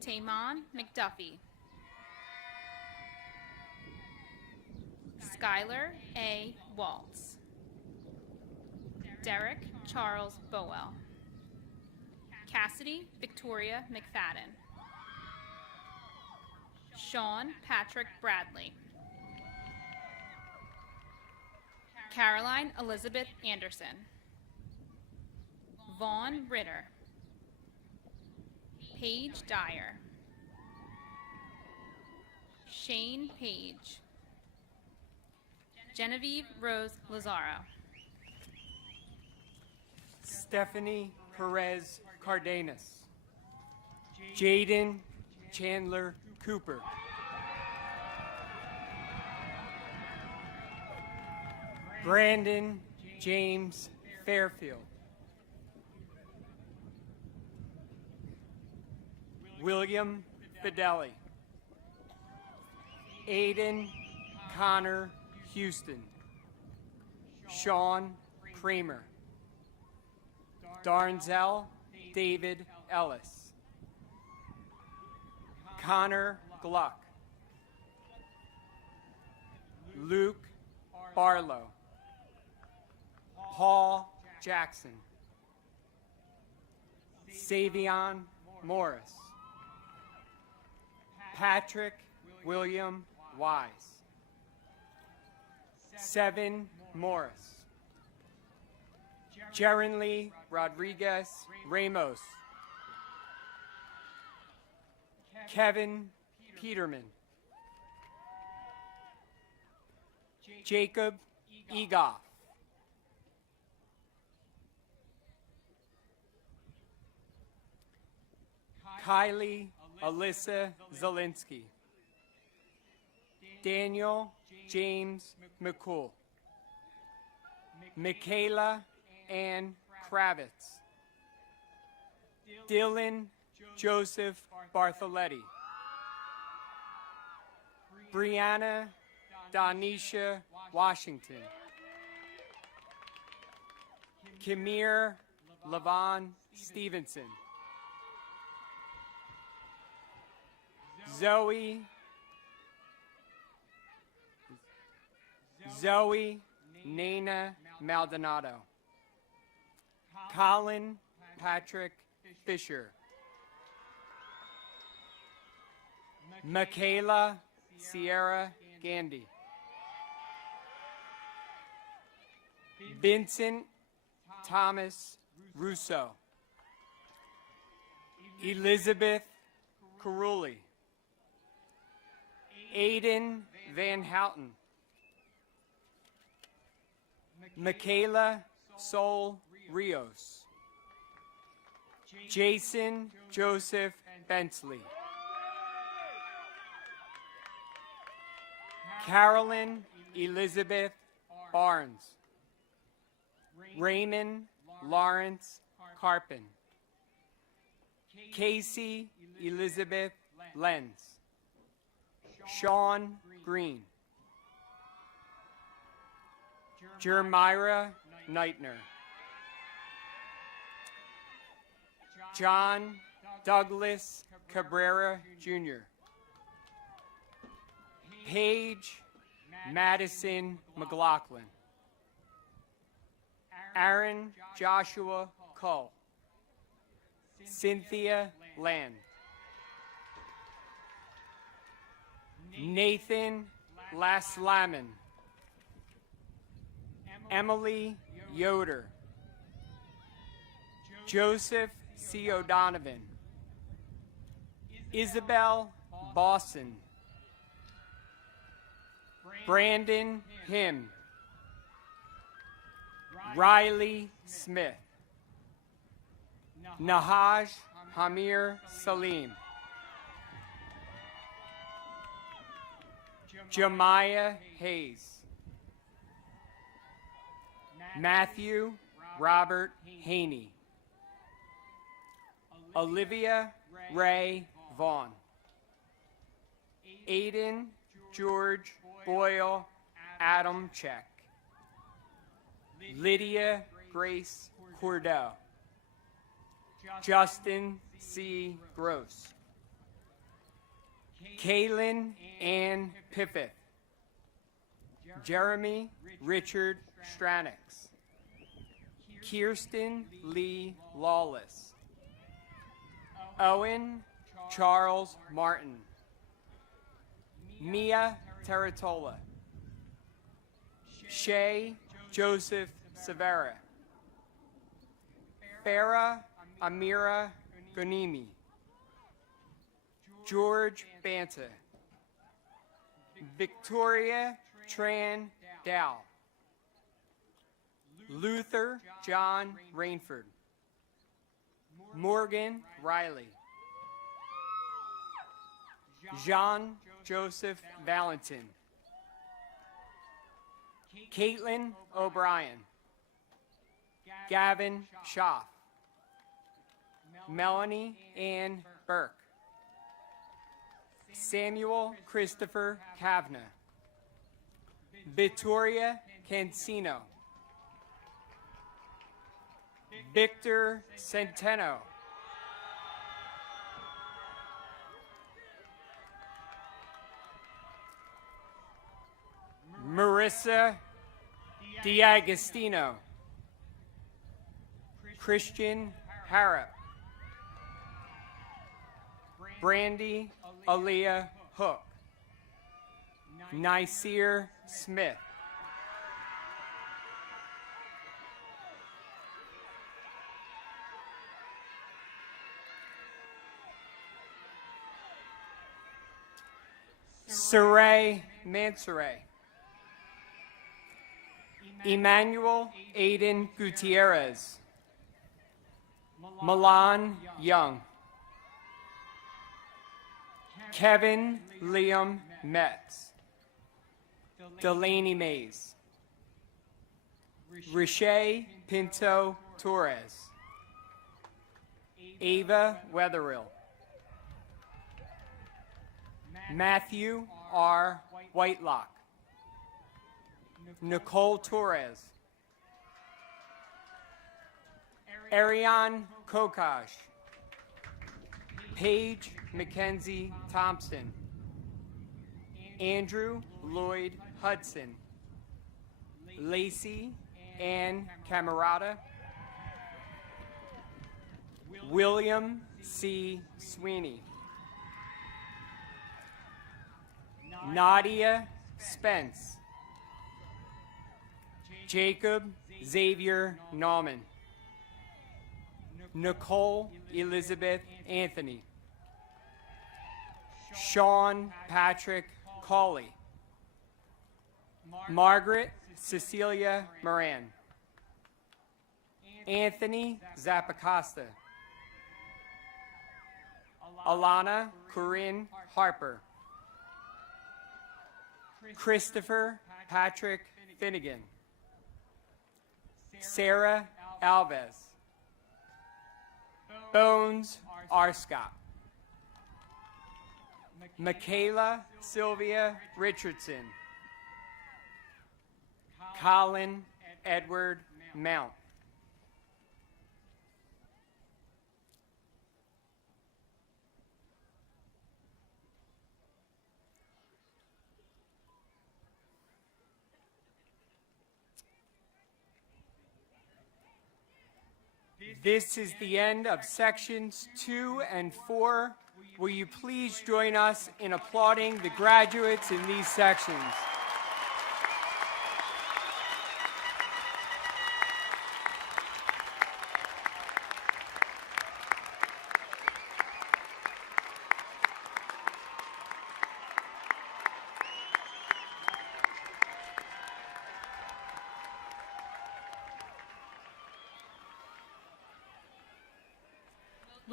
Taymon McDuffie. Skylar A. Waltz. Derek Charles Bowell. Cassidy Victoria McFadden. Sean Patrick Bradley. Caroline Elizabeth Anderson. Vaughn Ritter. Paige Dyer. Shane Page. Genevieve Rose Lazaro. Stephanie Perez Cardenas. Jaden Chandler Cooper. Brandon James Fairfield. William Fidelli. Aiden Connor Houston. Sean Kramer. Darnzel David Ellis. Connor Gluck. Luke Barlow. Paul Jackson. Savion Morris. Patrick William Wise. Seven Morris. Jarenly Rodriguez Ramos. Kevin Peterman. Jacob Egoff. Kylie Alyssa Zielinski. Daniel James McCool. Michaela Ann Kravitz. Dylan Joseph Bartholetti. Brianna Donisha Washington. Kimir Levon Stevenson. Zoe Nana Maldonado. Colin Patrick Fisher. Michaela Sierra Gandy. Vincent Thomas Russo. Elizabeth Carulli. Aiden Van Houten. Michaela Sol Rios. Jason Joseph Bensley. Carolyn Elizabeth Barnes. Raymond Lawrence Carpin. Casey Elizabeth Lenz. Sean Green. Jermira Neitner. John Douglas Cabrera Jr. Paige Madison McLaughlin. Aaron Joshua Cull. Cynthia Land. Nathan Laslaman. Emily Yoder. Joseph C. O'Donovan. Isabel Boston. Brandon Him. Riley Smith. Nahaj Hamir Salim. Jemiah Hayes. Matthew Robert Haney. Olivia Ray Vaughn. Aiden George Boyle Adamczyk. Lydia Grace Cordell. Justin C. Gross. Kaylin Ann Piffith. Jeremy Richard Stranix. Kirsten Lee Lawless. Owen Charles Martin. Mia Terratola. Shay Joseph Severa. Farah Amira Ghanimi. George Banta. Victoria Tran Dow. Luther John Rainford. Morgan Riley. Jean Joseph Valentin. Caitlin O'Brien. Gavin Schaff. Melanie Ann Burke. Samuel Christopher Kavna. Victoria Cancino. Victor Centeno. Marissa D'Agostino. Christian Harrop. Brandy Aaliyah Hook. Niceer Smith. Saray Mansaray. Emmanuel Aiden Gutierrez. Milan Young. Kevin Liam Metz. Delaney Mays. Riche Pinto Torres. Ava Wetherill. Matthew R. Whitelock. Nicole Torres. Ariane Kokash. Paige Mackenzie Thompson. Andrew Lloyd Hudson. Lacey Ann Camerata. William C. Sweeney. Nadia Spence. Jacob Xavier Nauman. Nicole Elizabeth Anthony. Sean Patrick Cawley. Margaret Cecilia Moran. Anthony Zappacosta. Alana Corinne Harper. Christopher Patrick Finnegan. Sarah Alves. Bones Arscott. Michaela Sylvia Richardson. Colin Edward Mount. This is the end of sections 2 and 4. Will you please join us in applauding the graduates in these sections?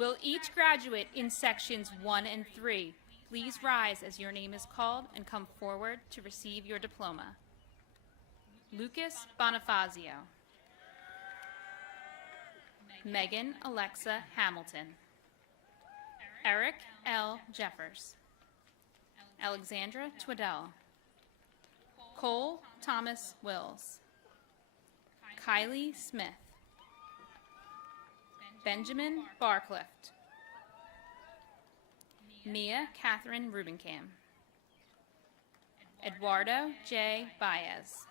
Will each graduate in sections 1 and 3 please rise as your name is called and come forward to receive your diploma? Lucas Bonifazio. Megan Alexa Hamilton. Eric L. Jeffers. Alexandra Twiddell. Cole Thomas Wills. Kylie Smith. Benjamin Barclift. Mia Catherine Rubenkamp. Eduardo J. Baez.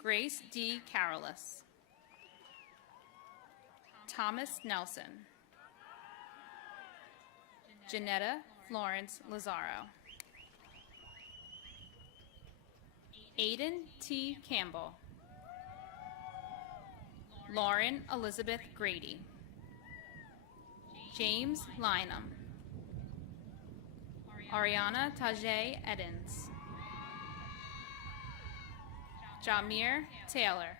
Grace D. Carolis. Thomas Nelson. Janetta Florence Lazaro. Aiden T. Campbell. Lauren Elizabeth Grady. James Lynham. Ariana Tajay Edens. Jamir Taylor.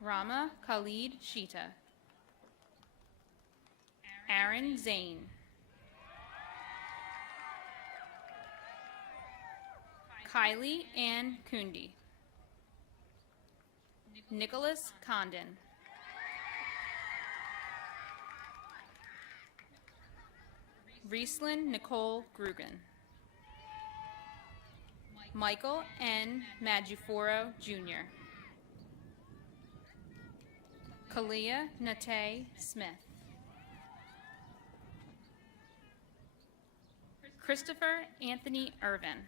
Rama Khalid Shita. Aaron Zane. Kylie Ann Kundi. Nicholas Condon. Rieslyn Nicole Grugan. Michael N. Majuforo Jr. Kalia Nate Smith. Christopher Anthony Irvin.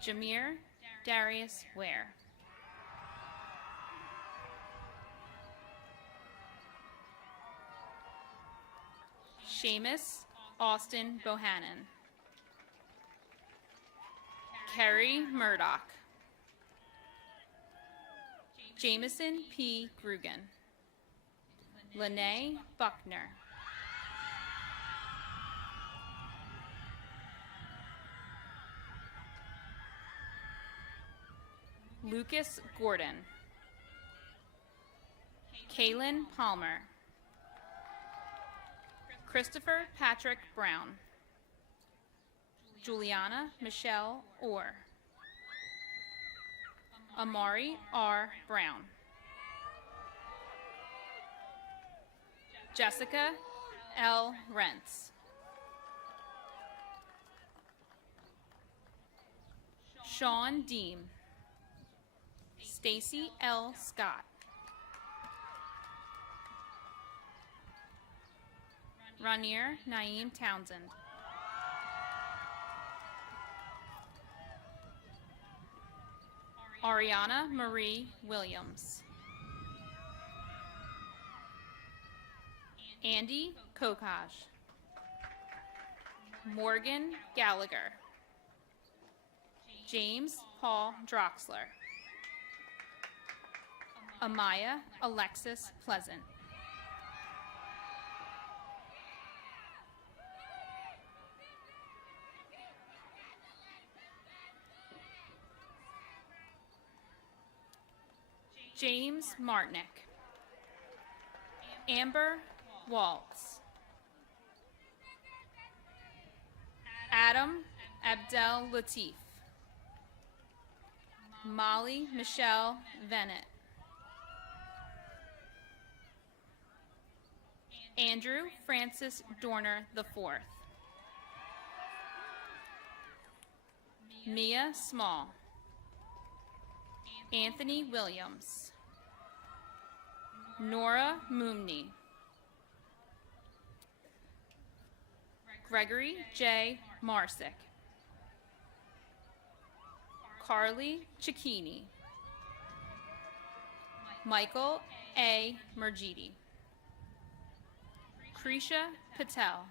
Jameer Darius Ware. Seamus Austin Bohannon. Kerry Murdoch. Jameson P. Grugan. Lene Buckner. Lucas Gordon. Kaylin Palmer. Christopher Patrick Brown. Juliana Michelle Orr. Amari R. Brown. Jessica L. Rentz. Sean Deem. Stacy L. Scott. Ranier Naeem Townsend. Ariana Marie Williams. Andy Kokaj. Morgan Gallagher. James Paul Droxler. Amaya Alexis Pleasant. James Martinick. Amber Waltz. Adam Abdel Latif. Molly Michelle Vennett. Andrew Francis Dorner IV. Mia Small. Anthony Williams. Nora Moomney. Gregory J. Marsick. Carly Cicchini. Michael A. Mergidi. Krisha Patel.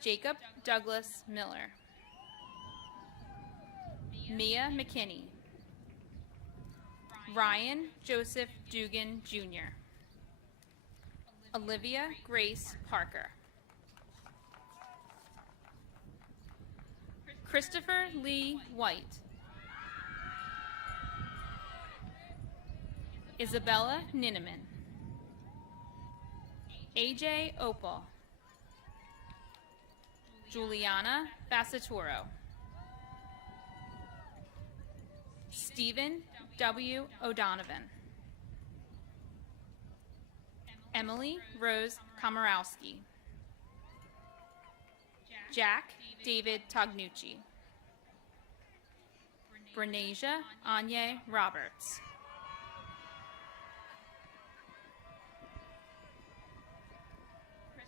Jacob Douglas Miller. Mia McKinney. Ryan Joseph Dugan Jr. Olivia Grace Parker. Christopher Lee White. Isabella Ninneman. AJ Opal. Juliana Bassaturo. Stephen W. O'Donovan. Emily Rose Komorowski. Jack David Tognucci. Bernasia Anye Roberts.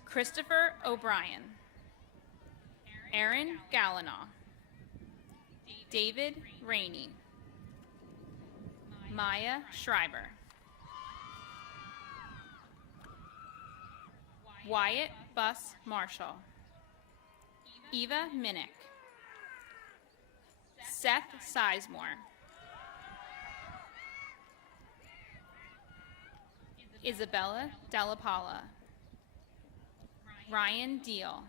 Christopher O'Brien. Aaron Gallinaw. David Rainey. Maya Schreiber. Wyatt Buss Marshall. Eva Minnick. Seth Sizemore. Isabella Della Paula. Ryan Deal.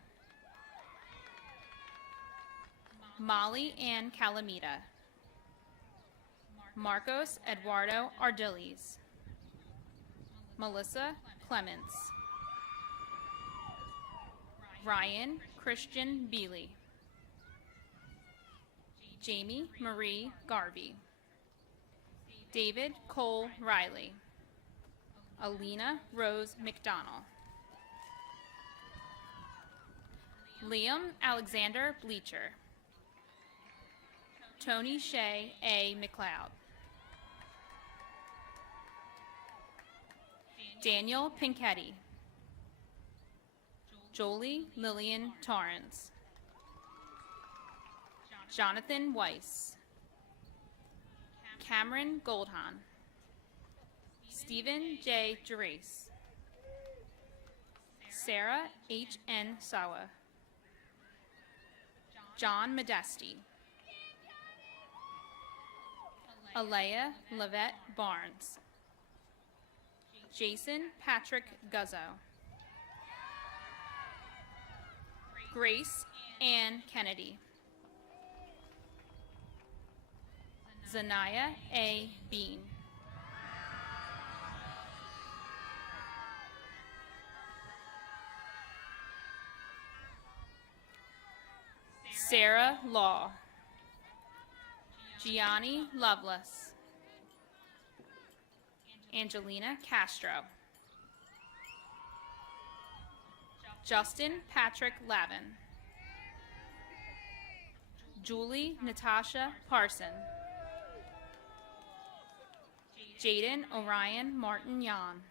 Molly Ann Calamita. Marcos Eduardo Ardiles. Melissa Clements. Ryan Christian Beely. Jamie Marie Garvey. David Cole Riley. Alina Rose McDonnell. Liam Alexander Bleacher. Tony Shea A. McLeod. Daniel Pinketti. Jolie Lillian Torrance. Jonathan Weiss. Cameron Goldhahn. Stephen J. Gerace. Sarah H. N. Sawa. John Modesti. Alea Lavette Barnes. Jason Patrick Guzzo. Grace Ann Kennedy. Zanaya A. Bean. Sarah Law. Gianni Lovelace. Angelina Castro. Justin Patrick Lavin. Julie Natasha Parson. Jaden Orion Martin Yan.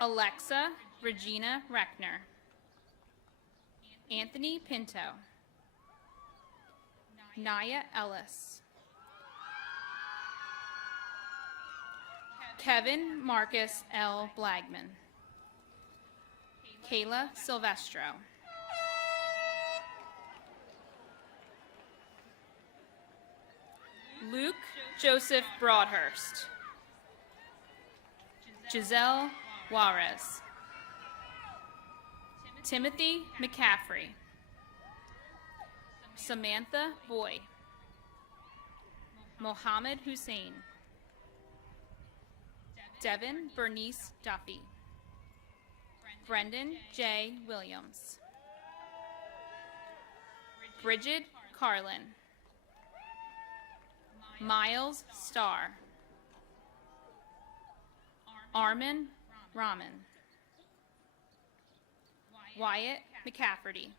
Alexa Regina Reckner. Anthony Pinto. Naya Ellis. Kevin Marcus L. Blagman. Kayla Silvestro. Luke Joseph Broadhurst. Giselle Juarez. Timothy McCaffrey. Samantha Boyd. Mohammed Hussein. Devin Bernice Duffy. Brendan J. Williams. Bridget Carlin. Miles Starr. Armin Rahman. Wyatt McCafferty.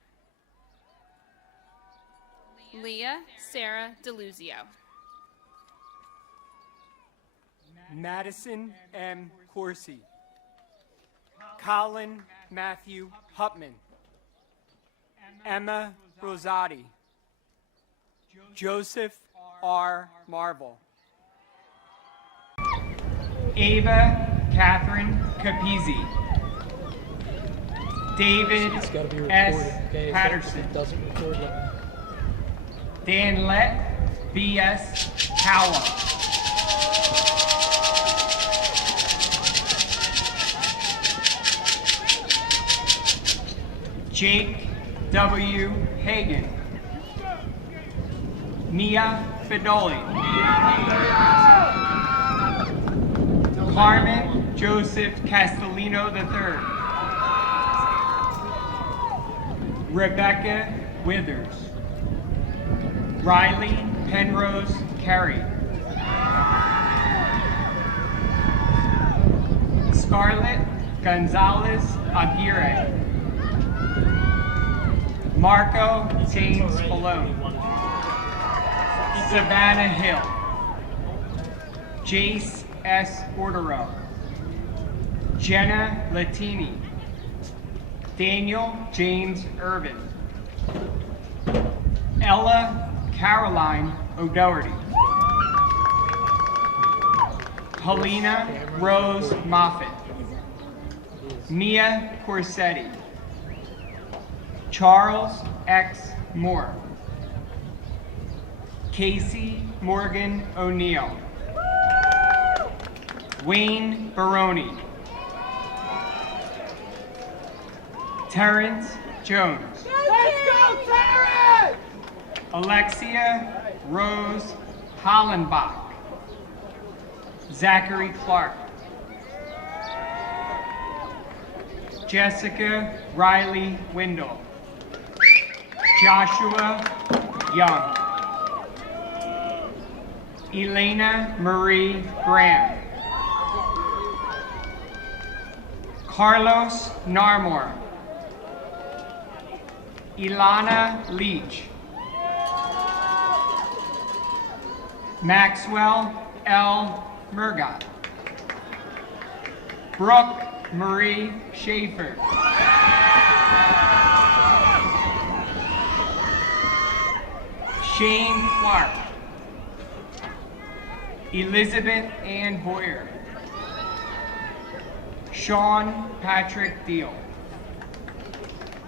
Leah Sarah DeLuzio. Madison M. Corsi. Colin Matthew Hupman. Emma Rosati. Joseph R. Marvel. Ava Catherine Capizzi. David S. Patterson. Danlette B.S. Howell. Jake W. Hagan. Mia Fidoli. Carmen Joseph Castellino III. Rebecca Withers. Riley Penrose Carey. Scarlett Gonzalez Aguirre. Marco James Malone. Savannah Hill. Jace S. Ordero. Jenna Latini. Daniel James Irvin. Ella Caroline O'Doherty. Helena Rose Moffitt. Mia Corsetti. Charles X. Moore. Casey Morgan O'Neill. Wayne Baroni. Terrence Jones. Let's go, Terrence! Alexia Rose Hollenbach. Zachary Clark. Jessica Riley Windle. Joshua Young. Elena Marie Graham. Carlos Narmore. Ilana Leach. Maxwell L. Murgot. Brooke Marie Schaefer. Shane Clark. Elizabeth Ann Boyer. Sean Patrick Deal.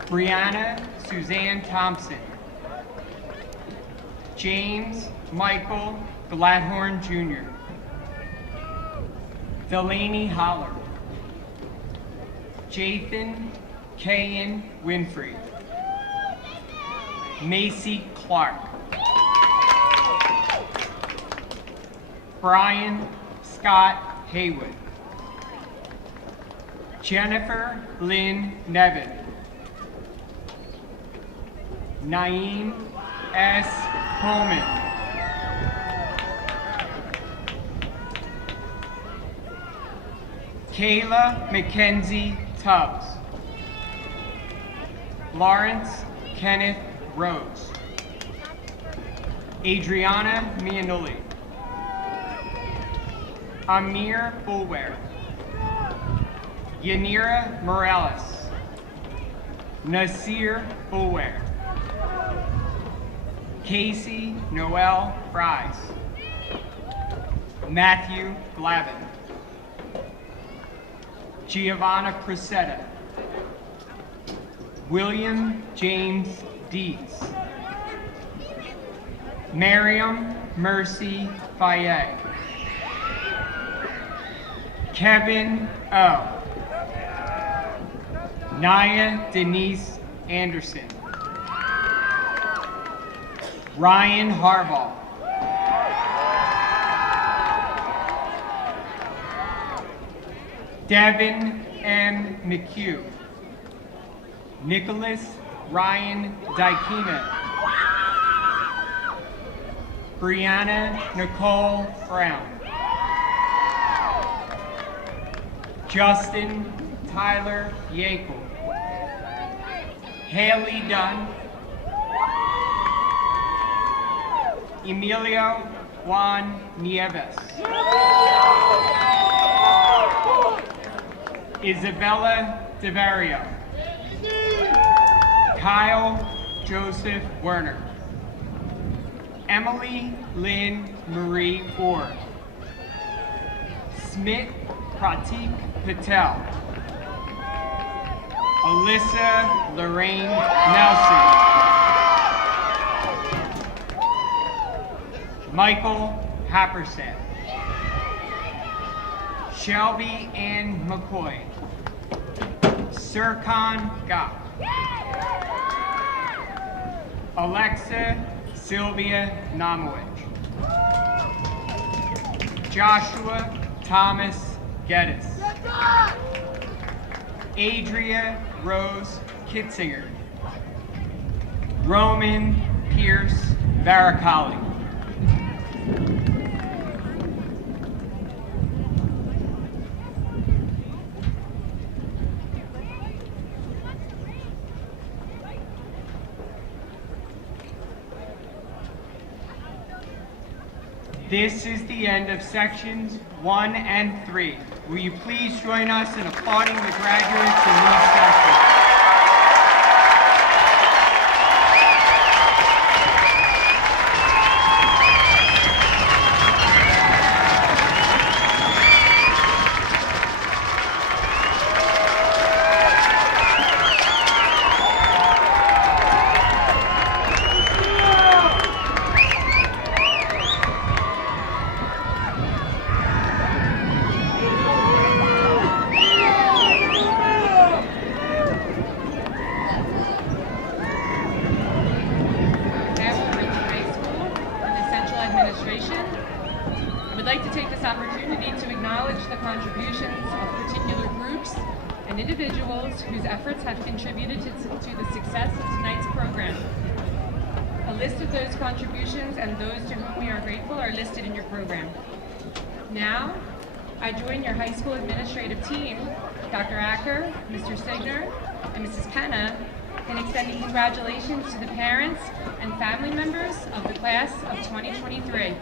Brianna Suzanne Thompson. James Michael Gladhorn Jr. Delaney Holler. Jathan Kayan Winfrey. Macy Clark. Brian Scott Haywood. Jennifer Lynn Nevin. Naeem S. Coleman. Kayla Mackenzie Tubbs. Lawrence Kenneth Rose. Adriana Mianulli. Amir Bulwer. Yanira Morales. Nasir Bulwer. Casey Noel Fries. Matthew Glavin. Giovanna Presetta. William James Dietz. Miriam Mercy Fayette. Kevin O. Naya Denise Anderson. Ryan Harbaugh. Devin M. McHugh. Nicholas Ryan Dykema. Brianna Nicole Brown. Justin Tyler Yakel. Haley Dunn. Emilio Juan Nieves. Isabella DeVario. Kyle Joseph Werner. Emily Lynn Marie Ford. Smith Pratik Patel. Alyssa Lorraine Nelson. Michael Happerson. Shelby Ann McCoy. Sirkan Gop. Alexa Sylvia Nomowich. Joshua Thomas Geddes. Adria Rose Kitzinger. Roman Pierce Varicali. This is the end of sections 1 and 3. Will you please join us in applauding the graduates in these sections? would like to take this opportunity to acknowledge the contributions of particular groups and individuals whose efforts have contributed to the success of tonight's program. A list of those contributions and those to whom we are grateful are listed in your program. Now, I join your high school administrative team, Dr. Acker, Mr. Signer, and Mrs. Penna, in extending congratulations to the parents and family members of the class of 2023.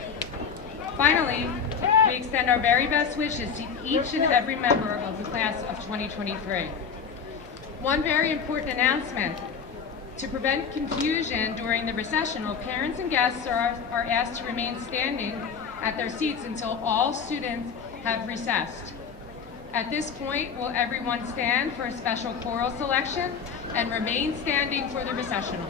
Finally, we extend our very best wishes to each and every member of the class of 2023. One very important announcement. To prevent confusion during the recessional, parents and guests are asked to remain standing at their seats until all students have recessed. At this point, will everyone stand for a special choral selection and remain standing for the recessional?